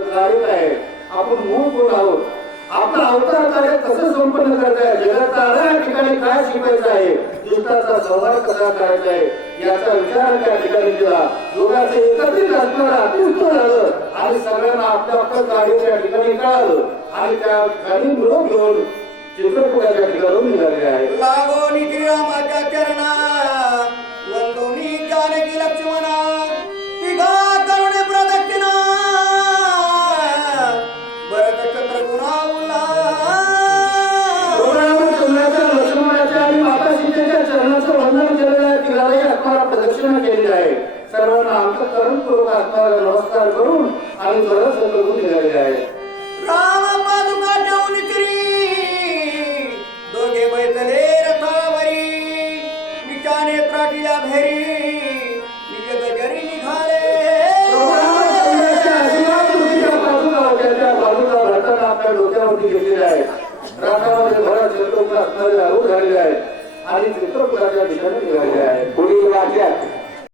गाडीत आहे. आपण मूळ कोण आहोत? आपला अवतार कार्य कसं संपन्न करताय जगाचा या ठिकाणी काय शिकायचं आहे? दुष्टाचा संहार कसा करायचा आहे? याचा विचार त्या ठिकाणी केला दोघांचे एकत्रित असणारा अतिउत्तम झालं आणि सगळ्यांना आपलं आपलं कार्य त्या ठिकाणी कळालं. आणि त्या ठिकाणी निरोप घेऊन चित्रकूटाच्या ठिकाणी निघाले आहे अंतकरणपूर्वक आत्माला नमस्कार करून आणि घरं संकल्पून निघालेले आहे राम पादुका ठेवून तिरी दोघे बैसले रथावरी. विचाने त्राटीला भेरी. डोक्यावरती रानामध्ये असणारे झालेले आहेत. आणि दिशेने निघालेले आहेत. पुढील वाक्यात